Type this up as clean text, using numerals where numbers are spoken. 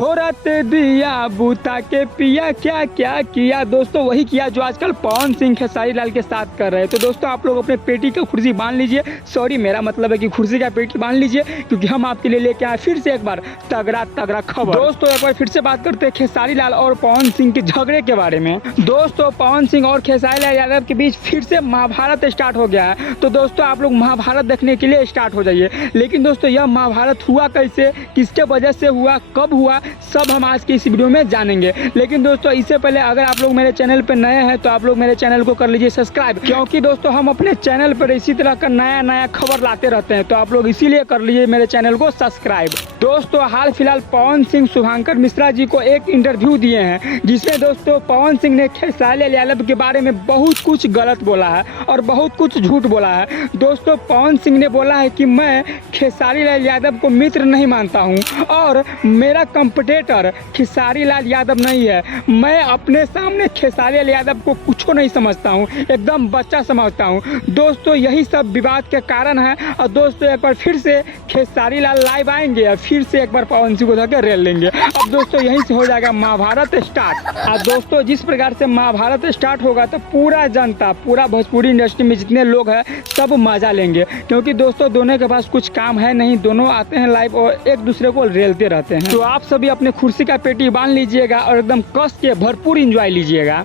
हो रात दिया बूता के पिया क्या क्या किया। दोस्तों वही किया जो आजकल पवन सिंह खेसारी लाल के साथ कर रहे हैं। तो दोस्तों आप लोग अपने पेटी का कुर्सी बांध लीजिए, सॉरी मेरा मतलब है कि कुर्सी का पेटी बांध लीजिए, क्योंकि हम आपके लिए लेके आए फिर से एक बार तगड़ा तगड़ा खबर। दोस्तों एक बार फिर से बात करते हैं खेसारी लाल और पवन सिंह के झगड़े के बारे में। दोस्तों पवन सिंह और खेसारी लाल यादव के बीच फिर से महाभारत स्टार्ट हो गया है। तो दोस्तों आप लोग महाभारत देखने के लिए स्टार्ट हो जाइए। लेकिन दोस्तों यह महाभारत हुआ कैसे, किसके वजह से हुआ, कब हुआ, सब हम आज की इस वीडियो में जानेंगे। लेकिन दोस्तों इससे पहले अगर आप लोग मेरे चैनल पर नए हैं तो आप लोग मेरे चैनल को कर लीजिए सब्सक्राइब, क्योंकि दोस्तों हम अपने चैनल पर इसी तरह का नया नया खबर लाते रहते हैं। तो आप लोग इसीलिए कर लीजिए मेरे चैनल को सब्सक्राइब। दोस्तों हाल फिलहाल पवन सिंह शुभांकर मिश्रा जी को एक इंटरव्यू दिए हैं, जिसमें दोस्तों पवन सिंह ने खेसारी लाल यादव के बारे में बहुत कुछ गलत बोला है और बहुत कुछ झूठ बोला है। दोस्तों पवन सिंह ने बोला है कि मैं खेसारी लाल यादव को मित्र नहीं मानता हूं और मेरा कंपटीटर खेसारी लाल यादव नहीं है। मैं अपने सामने खेसारी लाल यादव को कुछ नहीं समझता हूं, एकदम बच्चा समझता हूं। दोस्तों यही सब विवाद के कारण है। और दोस्तों एक बार फिर से खेसारी लाल लाइव आएंगे और फिर से एक बार पवन सिंह को धक्के रेल लेंगे। अब दोस्तों यहीं से हो जाएगा महाभारत स्टार्ट। और दोस्तों जिस प्रकार से महाभारत स्टार्ट होगा तो पूरा जनता, पूरा भोजपुरी इंडस्ट्री में जितने लोग हैं सब मजा लेंगे, क्योंकि दोस्तों दोनों के पास कुछ काम है नहीं, दोनों आते हैं लाइव और एक दूसरे को रेलते रहते हैं। तो आप सभी अपने कुर्सी का पेटी बांध लीजिएगा और एकदम कस के भरपूर एंजॉय लीजिएगा।